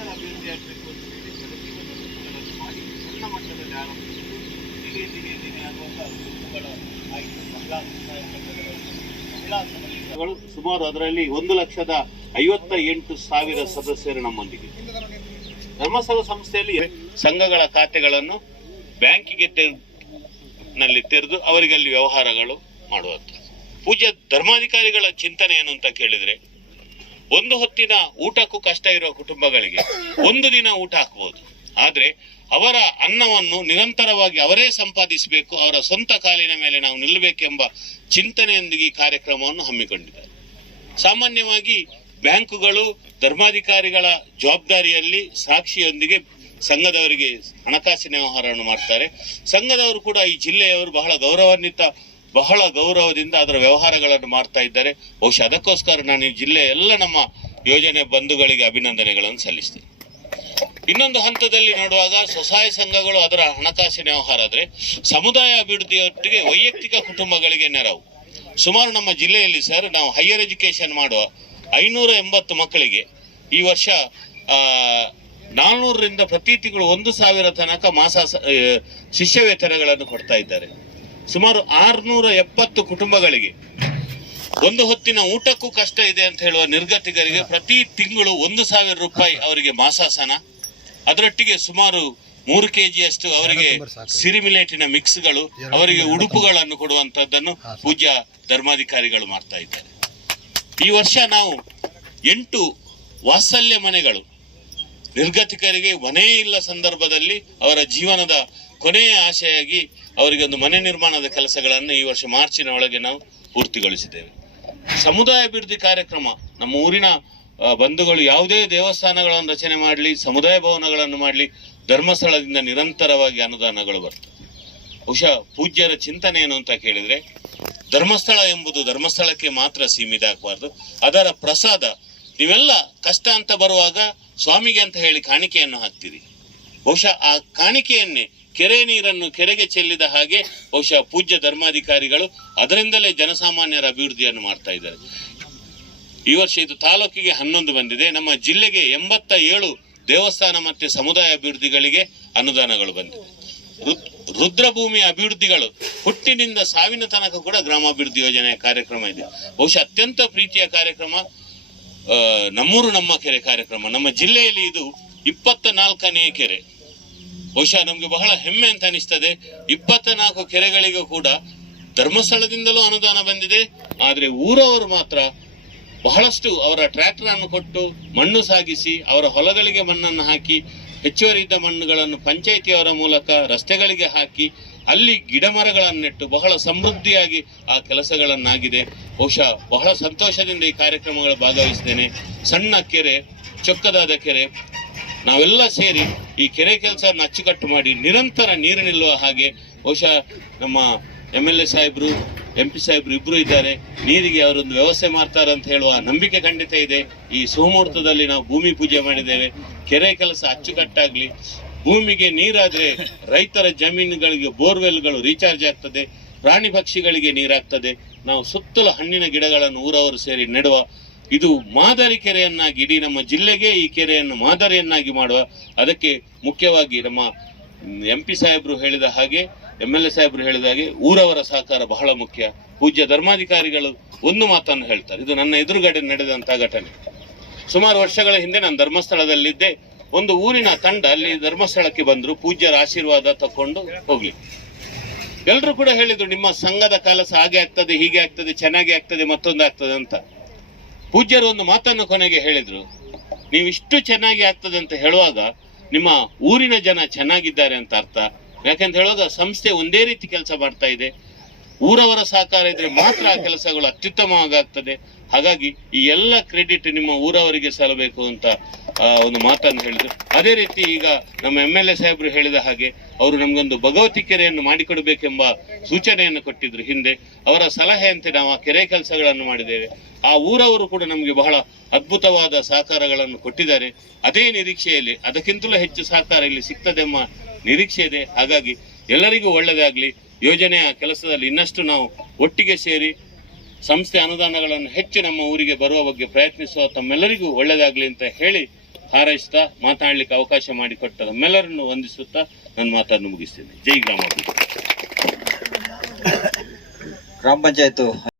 ನಿರಂತರ ಅಭಿವೃದ್ಧಿಯಾಗಬೇಕು ಅಂತ ಹೇಳಿ ಪ್ರತಿಯೊಂದು ಮಾಡಿ ಸಣ್ಣ ಮಟ್ಟದಲ್ಲಿ ಆರಂಭಿಸಿದ್ದು ದಿನೇ ಆಗುವಂತಹ ಗುಂಪುಗಳ ಆಯ್ಕೆ ಮಹಿಳಾ ಸಬಲೀಕರಣಗಳು ಸುಮಾರು ಅದರಲ್ಲಿ 1,58,000 ಸದಸ್ಯರು ನಮ್ಮೊಂದಿಗೆ. ಧರ್ಮಸ್ಥಳ ಸಂಸ್ಥೆಯಲ್ಲಿ ಸಂಘಗಳ ಖಾತೆಗಳನ್ನು ಬ್ಯಾಂಕಿಗೆ ನಲ್ಲಿ ತೆರೆದು ಅವರಿಗೆ ಅಲ್ಲಿ ವ್ಯವಹಾರಗಳು ಮಾಡುವಂಥದ್ದು. ಪೂಜ್ಯ ಧರ್ಮಾಧಿಕಾರಿಗಳ ಚಿಂತನೆ ಏನು ಅಂತ ಕೇಳಿದ್ರೆ, ಒಂದು ಹೊತ್ತಿನ ಊಟಕ್ಕೂ ಕಷ್ಟ ಇರುವ ಕುಟುಂಬಗಳಿಗೆ ಒಂದು ದಿನ ಊಟ ಹಾಕಬಹುದು, ಆದ್ರೆ ಅವರ ಅನ್ನವನ್ನು ನಿರಂತರವಾಗಿ ಅವರೇ ಸಂಪಾದಿಸಬೇಕು, ಅವರ ಸ್ವಂತ ಕಾಲಿನ ಮೇಲೆ ನಾವು ನಿಲ್ಲಬೇಕೆಂಬ ಚಿಂತನೆಯೊಂದಿಗೆ ಈ ಕಾರ್ಯಕ್ರಮವನ್ನು ಹಮ್ಮಿಕೊಂಡಿದ್ದಾರೆ. ಸಾಮಾನ್ಯವಾಗಿ ಬ್ಯಾಂಕುಗಳು ಧರ್ಮಾಧಿಕಾರಿಗಳ ಜವಾಬ್ದಾರಿಯಲ್ಲಿ ಸಾಕ್ಷಿಯೊಂದಿಗೆ ಸಂಘದವರಿಗೆ ಹಣಕಾಸಿನ ವ್ಯವಹಾರವನ್ನು ಮಾಡ್ತಾರೆ. ಸಂಘದವರು ಕೂಡ ಈ ಜಿಲ್ಲೆಯವರು ಬಹಳ ಗೌರವದಿಂದ ಅದರ ವ್ಯವಹಾರಗಳನ್ನು ಮಾಡ್ತಾ ಇದ್ದಾರೆ. ಬಹುಶಃ ಅದಕ್ಕೋಸ್ಕರ ನಾನು ಈ ಜಿಲ್ಲೆಯ ಎಲ್ಲ ನಮ್ಮ ಯೋಜನೆ ಬಂಧುಗಳಿಗೆ ಅಭಿನಂದನೆಗಳನ್ನು ಸಲ್ಲಿಸ್ತೇನೆ. ಇನ್ನೊಂದು ಹಂತದಲ್ಲಿ ನೋಡುವಾಗ ಸ್ವಸಹಾಯ ಸಂಘಗಳು ಅದರ ಹಣಕಾಸಿನ ವ್ಯವಹಾರ ಆದ್ರೆ, ಸಮುದಾಯ ಅಭಿವೃದ್ಧಿಯೊಟ್ಟಿಗೆ ವೈಯಕ್ತಿಕ ಕುಟುಂಬಗಳಿಗೆ ನೆರವು. ಸುಮಾರು ನಮ್ಮ ಜಿಲ್ಲೆಯಲ್ಲಿ ಸರ್ ನಾವು ಹೈಯರ್ ಎಜುಕೇಶನ್ ಮಾಡುವ 580 ಮಕ್ಕಳಿಗೆ ಈ ವರ್ಷ 400ರಿಂದ ಪ್ರತಿ ತಿಂಗಳು 1,000 ತನಕ ಮಾಸ ಶಿಷ್ಯ ವೇತನಗಳನ್ನು ಕೊಡ್ತಾ ಇದ್ದಾರೆ. ಸುಮಾರು 670 ಕುಟುಂಬಗಳಿಗೆ ಒಂದು ಹೊತ್ತಿನ ಊಟಕ್ಕೂ ಕಷ್ಟ ಇದೆ ಅಂತ ಹೇಳುವ ನಿರ್ಗತಿಕರಿಗೆ ಪ್ರತಿ ತಿಂಗಳು 1,000 ರೂಪಾಯಿ ಅವರಿಗೆ ಮಾಸಾಸನ, ಅದರೊಟ್ಟಿಗೆ ಸುಮಾರು 3 kg ಅವರಿಗೆ ಸಿರಿಮಿಲೇಟಿನ ಮಿಕ್ಸ್ಗಳು, ಅವರಿಗೆ ಉಡುಪುಗಳನ್ನು ಕೊಡುವಂತದ್ದನ್ನು ಪೂಜ್ಯ ಧರ್ಮಾಧಿಕಾರಿಗಳು ಮಾಡ್ತಾ ಇದ್ದಾರೆ. ಈ ವರ್ಷ ನಾವು 8 ವಾತ್ಸಲ್ಯ ಮನೆಗಳು ನಿರ್ಗತಿಕರಿಗೆ ಮನೆ ಇಲ್ಲ ಸಂದರ್ಭದಲ್ಲಿ ಅವರ ಜೀವನದ ಕೊನೆಯ ಆಶೆಯಾಗಿ ಅವರಿಗೆ ಒಂದು ಮನೆ ನಿರ್ಮಾಣದ ಕೆಲಸಗಳನ್ನು ಈ ವರ್ಷ ಮಾರ್ಚಿನ ಒಳಗೆ ನಾವು ಪೂರ್ತಿಗೊಳಿಸಿದ್ದೇವೆ. ಸಮುದಾಯ ಅಭಿವೃದ್ಧಿ ಕಾರ್ಯಕ್ರಮ ನಮ್ಮ ಊರಿನ ಬಂಧುಗಳು ಯಾವುದೇ ದೇವಸ್ಥಾನಗಳನ್ನು ರಚನೆ ಮಾಡಲಿ, ಸಮುದಾಯ ಭವನಗಳನ್ನು ಮಾಡಲಿ, ಧರ್ಮಸ್ಥಳದಿಂದ ನಿರಂತರವಾಗಿ ಅನುದಾನಗಳು ಬರ್ತದೆ. ಬಹುಶಃ ಪೂಜ್ಯರ ಚಿಂತನೆ ಏನು ಅಂತ ಕೇಳಿದ್ರೆ, ಧರ್ಮಸ್ಥಳ ಎಂಬುದು ಧರ್ಮಸ್ಥಳಕ್ಕೆ ಮಾತ್ರ ಸೀಮಿತ ಆಗಬಾರ್ದು. ಅದರ ಪ್ರಸಾದ ನೀವೆಲ್ಲ ಕಷ್ಟ ಅಂತ ಬರುವಾಗ ಸ್ವಾಮಿಗೆ ಅಂತ ಹೇಳಿ ಕಾಣಿಕೆಯನ್ನು ಹಾಕ್ತೀರಿ. ಬಹುಶಃ ಆ ಕಾಣಿಕೆಯನ್ನೇ ಕೆರೆ ನೀರನ್ನು ಕೆರೆಗೆ ಚೆಲ್ಲಿದ ಹಾಗೆ ಬಹುಶಃ ಪೂಜ್ಯ ಧರ್ಮಾಧಿಕಾರಿಗಳು ಅದರಿಂದಲೇ ಜನಸಾಮಾನ್ಯರ ಅಭಿವೃದ್ಧಿಯನ್ನು ಮಾಡ್ತಾ ಇದ್ದಾರೆ. ಈ ವರ್ಷ ಇದು ತಾಲೂಕಿಗೆ 11 ಬಂದಿದೆ. ನಮ್ಮ ಜಿಲ್ಲೆಗೆ 87 ದೇವಸ್ಥಾನ ಮತ್ತೆ ಸಮುದಾಯ ಅಭಿವೃದ್ಧಿಗಳಿಗೆ ಅನುದಾನಗಳು ಬಂದಿದೆ. ರುದ್ರಭೂಮಿಯ ಅಭಿವೃದ್ಧಿಗಳು ಹುಟ್ಟಿನಿಂದ ಸಾವಿನ ತನಕ ಕೂಡ ಗ್ರಾಮಾಭಿವೃದ್ಧಿ ಯೋಜನೆಯ ಕಾರ್ಯಕ್ರಮ ಇದೆ. ಬಹುಶಃ ಅತ್ಯಂತ ಪ್ರೀತಿಯ ಕಾರ್ಯಕ್ರಮ ನಮ್ಮೂರು ನಮ್ಮ ಕೆರೆ ಕಾರ್ಯಕ್ರಮ. ನಮ್ಮ ಜಿಲ್ಲೆಯಲ್ಲಿ ಇದು 24ನೇ ಕೆರೆ. ಬಹುಶಃ ನಮ್ಗೆ ಬಹಳ ಹೆಮ್ಮೆ ಅಂತ ಅನಿಸ್ತದೆ. 24 ಕೆರೆಗಳಿಗೂ ಕೂಡ ಧರ್ಮಸ್ಥಳದಿಂದಲೂ ಅನುದಾನ ಬಂದಿದೆ. ಆದ್ರೆ ಊರವರು ಮಾತ್ರ ಬಹಳಷ್ಟು ಅವರ ಟ್ರ್ಯಾಕ್ಟರ್ ಅನ್ನು ಕೊಟ್ಟು ಮಣ್ಣು ಸಾಗಿಸಿ ಅವರ ಹೊಲಗಳಿಗೆ ಮಣ್ಣನ್ನು ಹಾಕಿ, ಹೆಚ್ಚುವರಿ ಇದ್ದ ಮಣ್ಣುಗಳನ್ನು ಪಂಚಾಯಿತಿಯವರ ಮೂಲಕ ರಸ್ತೆಗಳಿಗೆ ಹಾಕಿ ಅಲ್ಲಿ ಗಿಡ ಮರಗಳನ್ನು ನೆಟ್ಟು ಬಹಳ ಸಮೃದ್ಧಿಯಾಗಿ ಆ ಕೆಲಸಗಳನ್ನಾಗಿದೆ. ಬಹುಶಃ ಬಹಳ ಸಂತೋಷದಿಂದ ಈ ಕಾರ್ಯಕ್ರಮಗಳ ಭಾಗವಹಿಸ್ತೇನೆ. ಸಣ್ಣ ಕೆರೆ, ಚೊಕ್ಕದಾದ ಕೆರೆ, ನಾವೆಲ್ಲ ಸೇರಿ ಈ ಕೆರೆ ಕೆಲಸವನ್ನು ಅಚ್ಚುಕಟ್ಟು ಮಾಡಿ ನಿರಂತರ ನೀರು ನಿಲ್ಲುವ ಹಾಗೆ ಬಹುಶಃ ನಮ್ಮ MLA ಸಾಹೇಬ್ರು, MP ಸಾಹೇಬ್ರು ಇಬ್ರು ಇದ್ದಾರೆ. ನೀರಿಗೆ ಅವರೊಂದು ವ್ಯವಸ್ಥೆ ಮಾಡ್ತಾರೆ ಅಂತ ಹೇಳುವ ನಂಬಿಕೆ ಖಂಡಿತ ಇದೆ. ಈ ಸುಮುಹೂರ್ತದಲ್ಲಿ ನಾವು ಭೂಮಿ ಪೂಜೆ ಮಾಡಿದ್ದೇವೆ. ಕೆರೆ ಕೆಲಸ ಅಚ್ಚುಕಟ್ಟಾಗ್ಲಿ. ಭೂಮಿಗೆ ನೀರಾದ್ರೆ ರೈತರ ಜಮೀನುಗಳಿಗೆ ಬೋರ್ವೆಲ್ಗಳು ರೀಚಾರ್ಜ್ ಆಗ್ತದೆ, ಪ್ರಾಣಿ ಪಕ್ಷಿಗಳಿಗೆ ನೀರಾಗ್ತದೆ. ನಾವು ಸುತ್ತಲೂ ಹಣ್ಣಿನ ಗಿಡಗಳನ್ನು ಊರವರು ಸೇರಿ ನೆಡುವ, ಇದು ಮಾದರಿ ಕೆರೆಯನ್ನಾಗಿ ಇಡೀ ನಮ್ಮ ಜಿಲ್ಲೆಗೆ ಈ ಕೆರೆಯನ್ನು ಮಾದರಿಯನ್ನಾಗಿ ಮಾಡುವ. ಅದಕ್ಕೆ ಮುಖ್ಯವಾಗಿ ನಮ್ಮ MP ಸಾಹೇಬ್ರು ಹೇಳಿದ ಹಾಗೆ, MLA ಸಾಹೇಬ್ರು ಹೇಳಿದ ಹಾಗೆ ಊರವರ ಸಹಕಾರ ಬಹಳ ಮುಖ್ಯ. ಪೂಜ್ಯ ಧರ್ಮಾಧಿಕಾರಿಗಳು ಒಂದು ಮಾತನ್ನು ಹೇಳ್ತಾರೆ. ಇದು ನನ್ನ ಎದುರುಗಡೆ ನಡೆದಂತಹ ಘಟನೆ. ಸುಮಾರು ವರ್ಷಗಳ ಹಿಂದೆ ನಾನು ಧರ್ಮಸ್ಥಳದಲ್ಲಿದ್ದೆ. ಒಂದು ಊರಿನ ತಂಡ ಅಲ್ಲಿ ಧರ್ಮಸ್ಥಳಕ್ಕೆ ಬಂದ್ರು, ಪೂಜ್ಯರ ಆಶೀರ್ವಾದ ತಕೊಂಡು ಹೋಗ್ಲಿ. ಎಲ್ರು ಕೂಡ ಹೇಳಿದ್ರು, ನಿಮ್ಮ ಸಂಘದ ಕೆಲಸ ಹಾಗೆ ಆಗ್ತದೆ, ಹೀಗೆ ಆಗ್ತದೆ, ಚೆನ್ನಾಗಿ ಆಗ್ತದೆ, ಮತ್ತೊಂದು ಆಗ್ತದೆ ಅಂತ. ಪೂಜ್ಯರು ಒಂದು ಮಾತನ್ನು ಕೊನೆಗೆ ಹೇಳಿದ್ರು, ನೀವಿಷ್ಟು ಚೆನ್ನಾಗಿ ಆಗ್ತದೆ ಅಂತ ಹೇಳುವಾಗ ನಿಮ್ಮ ಊರಿನ ಜನ ಚೆನ್ನಾಗಿದ್ದಾರೆ ಅಂತ ಅರ್ಥ. ಯಾಕಂತ ಹೇಳುವಾಗ ಸಂಸ್ಥೆ ಒಂದೇ ರೀತಿ ಕೆಲಸ ಮಾಡ್ತಾ ಇದೆ. ಊರವರ ಸಹಕಾರ ಇದ್ರೆ ಮಾತ್ರ ಆ ಕೆಲಸಗಳು ಅತ್ಯುತ್ತಮವಾಗಿ ಆಗ್ತದೆ. ಹಾಗಾಗಿ ಈ ಎಲ್ಲ ಕ್ರೆಡಿಟ್ ನಿಮ್ಮ ಊರವರಿಗೆ ಸಲ್ಲಬೇಕು ಅಂತ ಒಂದು ಮಾತನ್ನು ಹೇಳಿದ್ರು. ಅದೇ ರೀತಿ ಈಗ ನಮ್ಮ MLA ಸಾಹೇಬ್ರು ಹೇಳಿದ ಹಾಗೆ ಅವರು ನಮ್ಗೊಂದು ಭಗವತಿ ಕೆರೆಯನ್ನು ಮಾಡಿಕೊಡ್ಬೇಕೆಂಬ ಸೂಚನೆಯನ್ನು ಕೊಟ್ಟಿದ್ರು ಹಿಂದೆ. ಅವರ ಸಲಹೆಯಂತೆ ನಾವು ಆ ಕೆರೆ ಕೆಲಸಗಳನ್ನು ಮಾಡಿದ್ದೇವೆ. ಆ ಊರವರು ಕೂಡ ನಮಗೆ ಬಹಳ ಅದ್ಭುತವಾದ ಸಹಕಾರಗಳನ್ನು ಕೊಟ್ಟಿದ್ದಾರೆ. ಅದೇ ನಿರೀಕ್ಷೆಯಲ್ಲಿ ಅದಕ್ಕಿಂತಲೂ ಹೆಚ್ಚು ಸಹಕಾರ ಇಲ್ಲಿ ಸಿಗ್ತದೆಂಬ ನಿರೀಕ್ಷೆ ಇದೆ. ಹಾಗಾಗಿ ಎಲ್ಲರಿಗೂ ಒಳ್ಳೆಯದಾಗ್ಲಿ. ಯೋಜನೆಯ ಕೆಲಸದಲ್ಲಿ ಇನ್ನಷ್ಟು ನಾವು ಒಟ್ಟಿಗೆ ಸೇರಿ ಸಂಸ್ಥೆ ಅನುದಾನಗಳನ್ನು ಹೆಚ್ಚು ನಮ್ಮ ಊರಿಗೆ ಬರುವ ಬಗ್ಗೆ ಪ್ರಯತ್ನಿಸುವ ತಮ್ಮೆಲ್ಲರಿಗೂ ಒಳ್ಳೆಯದಾಗ್ಲಿ ಅಂತ ಹೇಳಿ ಹಾರೈಸ್ತಾ ಮಾತನಾಡ್ಲಿಕ್ಕೆ ಅವಕಾಶ ಮಾಡಿಕೊಟ್ಟ ನಮ್ಮೆಲ್ಲರನ್ನು ವಂದಿಸುತ್ತಾ ನನ್ನ ಮಾತನ್ನು ಮುಗಿಸ್ತೇನೆ. ಜೈ ಗ್ರಾಮಾಭಿವೃದ್ಧಿ. ಗ್ರಾಮ ಪಂಚಾಯತ್